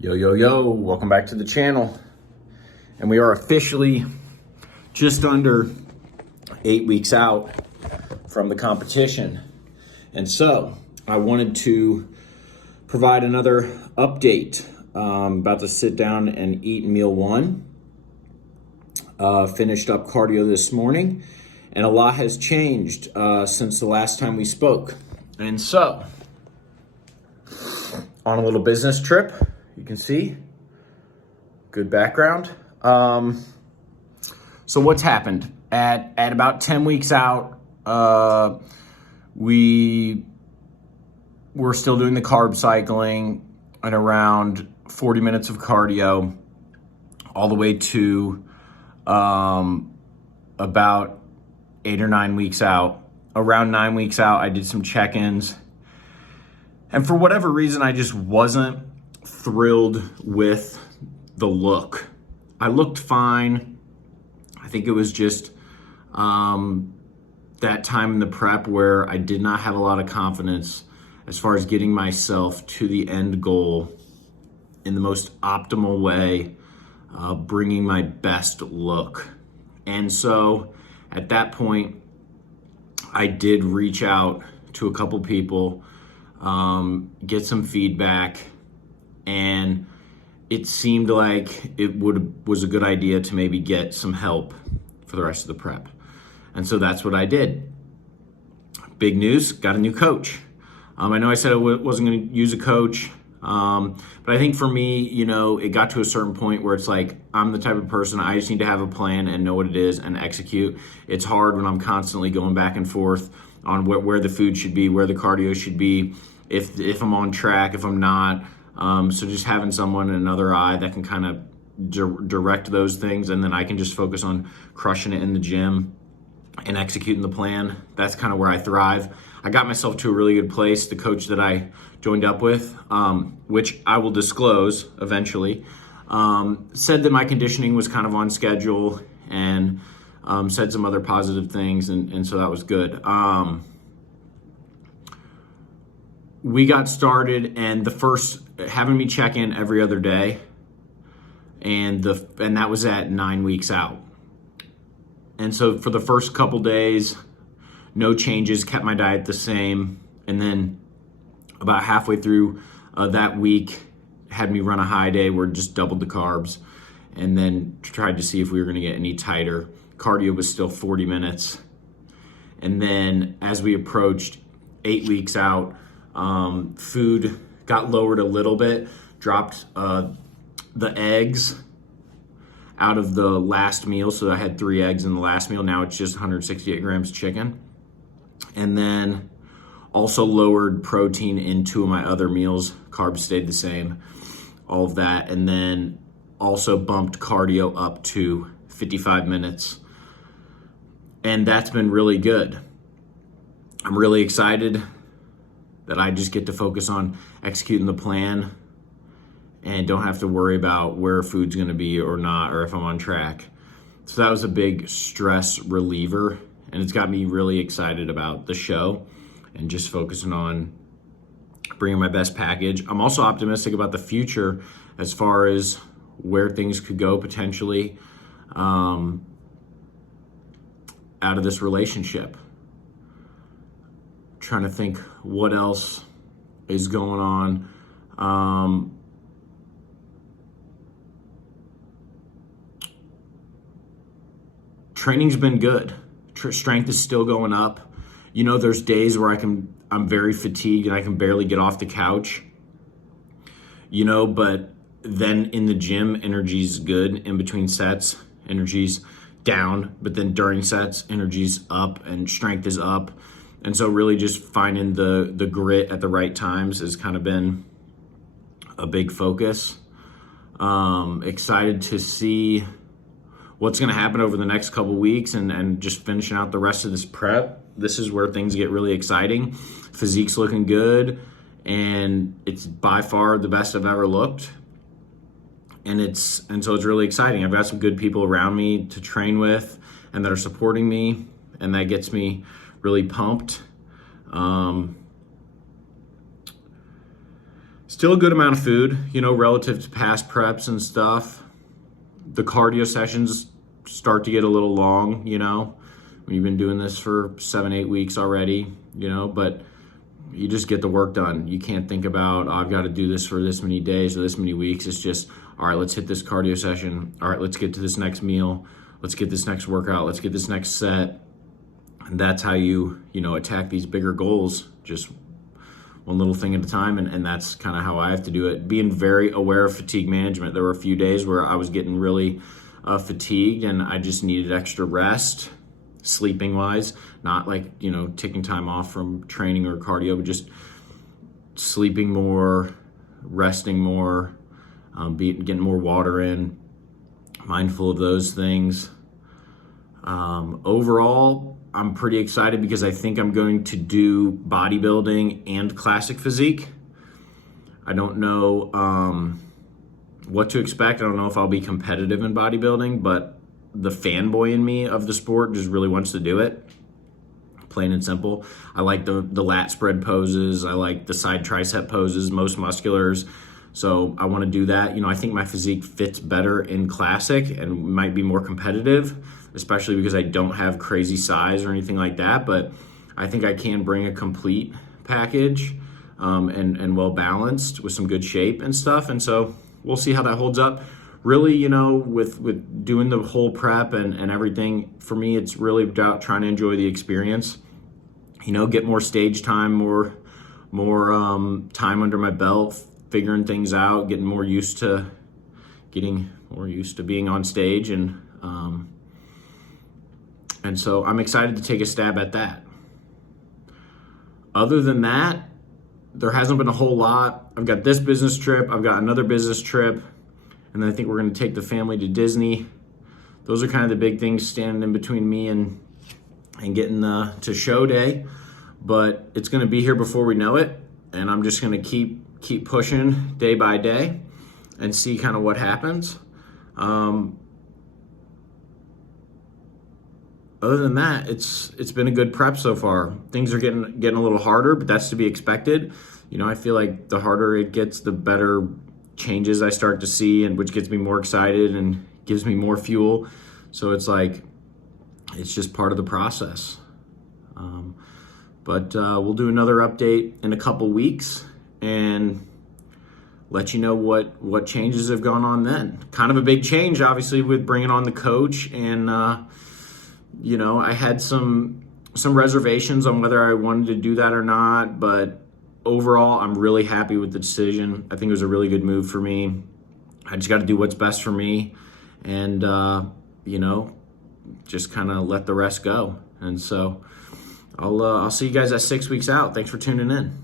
Yo, welcome back to the channel. And we are officially just under 8 weeks out from the competition. And so I wanted to provide another update. About to sit down and eat meal one. Finished up cardio this morning, and a lot has changed since the last time we spoke. And so, on a little business trip, you can see, good background. So what's happened? At about 10 weeks out, we were still doing the carb cycling at around 40 minutes of cardio, all the way to about 8 or 9 weeks out. Around 9 weeks out, I did some check-ins. And for whatever reason, I just wasn't thrilled with the look. I looked fine. I think it was just that time in the prep where I did not have a lot of confidence as far as getting myself to the end goal in the most optimal way, bringing my best look. And so at that point, I did reach out to a couple people, get some feedback, and it seemed like it was a good idea to maybe get some help for the rest of the prep. And so that's what I did. Big news, got a new coach. I know I said I wasn't going to use a coach, but I think for me, it got to a certain point where it's like, I'm the type of person, I just need to have a plan and know what it is and execute. It's hard when I'm constantly going back and forth on where the food should be, where the cardio should be, if I'm on track, if I'm not. So just having someone in another eye that can kind of direct those things, and then I can just focus on crushing it in the gym and executing the plan. That's kind of where I thrive. I got myself to a really good place. The coach that I joined up with, which I will disclose eventually, said that my conditioning was kind of on schedule, and said some other positive things, and so that was good. We got started, and the first, having me check in every other day, and that was at 9 weeks out. And so for the first couple days, no changes, kept my diet the same. And then about halfway through that week, had me run a high day where just doubled the carbs, and then tried to see if we were gonna get any tighter. Cardio was still 40 minutes. And then as we approached 8 weeks out, food got lowered a little bit, dropped the eggs out of the last meal. So I had 3 eggs in the last meal. Now it's just 168 grams chicken. And then also lowered protein in 2 of my other meals. Carbs stayed the same, all of that. And then also bumped cardio up to 55 minutes. And that's been really good. I'm really excited that I just get to focus on executing the plan and don't have to worry about where food's gonna be or not, or if I'm on track. So that was a big stress reliever, and it's got me really excited about the show and just focusing on bringing my best package. I'm also optimistic about the future as far as where things could go potentially out of this relationship. Trying to think what else is going on. Training's been good. Strength is still going up. There's days where I'm very fatigued and I can barely get off the couch. But then in the gym, energy's good. In between sets, energy's down. But then during sets, energy's up and strength is up. And so really just finding the grit at the right times has kind of been a big focus. Excited to see what's going to happen over the next couple weeks and just finishing out the rest of this prep. This is where things get really exciting. Physique's looking good, and it's by far the best I've ever looked. And so it's really exciting. I've got some good people around me to train with and that are supporting me, and that gets me really pumped. Still a good amount of food, relative to past preps and stuff. The cardio sessions start to get a little long, when you've been doing this for 7-8 weeks already, but you just get the work done. You can't think about, oh, I've got to do this for this many days or this many weeks. It's just, all right, let's hit this cardio session. All right, let's get to this next meal. Let's get this next workout. Let's get this next set. And that's how you attack these bigger goals, just one little thing at a time. And that's kind of how I have to do it. Being very aware of fatigue management. There were a few days where I was getting really fatigued and I just needed extra rest, sleeping wise, not like, taking time off from training or cardio, but just sleeping more, resting more, getting more water in, mindful of those things. Overall, I'm pretty excited because I think I'm going to do bodybuilding and classic physique. I don't know what to expect. I don't know if I'll be competitive in bodybuilding, but the fanboy in me of the sport just really wants to do it. Plain and simple. I like the lat spread poses. I like the side tricep poses, most musculars. So I want to do that. I think my physique fits better in classic and might be more competitive, especially because I don't have crazy size or anything like that. But I think I can bring a complete package and well balanced with some good shape and stuff. And so we'll see how that holds up. Really, with doing the whole prep and everything, for me, it's really about trying to enjoy the experience. Get more stage time, more time under my belt, figuring things out, getting more used to being on stage, and so I'm excited to take a stab at that. Other than that, there hasn't been a whole lot. I've got this business trip, I've got another business trip, and then I think we're going to take the family to Disney. Those are kind of the big things standing in between me and getting to show day. But it's going to be here before we know it, and I'm just going to keep pushing day by day and see kind of what happens. Other than that, it's been a good prep so far. Things are getting a little harder, but that's to be expected. I feel like the harder it gets, the better changes I start to see, and which gets me more excited and gives me more fuel. So it's just part of the process. But we'll do another update in a couple weeks and let you know what changes have gone on then. Kind of a big change, obviously, with bringing on the coach, and I had some reservations on whether I wanted to do that or not, but overall, I'm really happy with the decision. I think it was a really good move for me. I just got to do what's best for me, and just kind of let the rest go. And so I'll see you guys at 6 weeks out. Thanks for tuning in.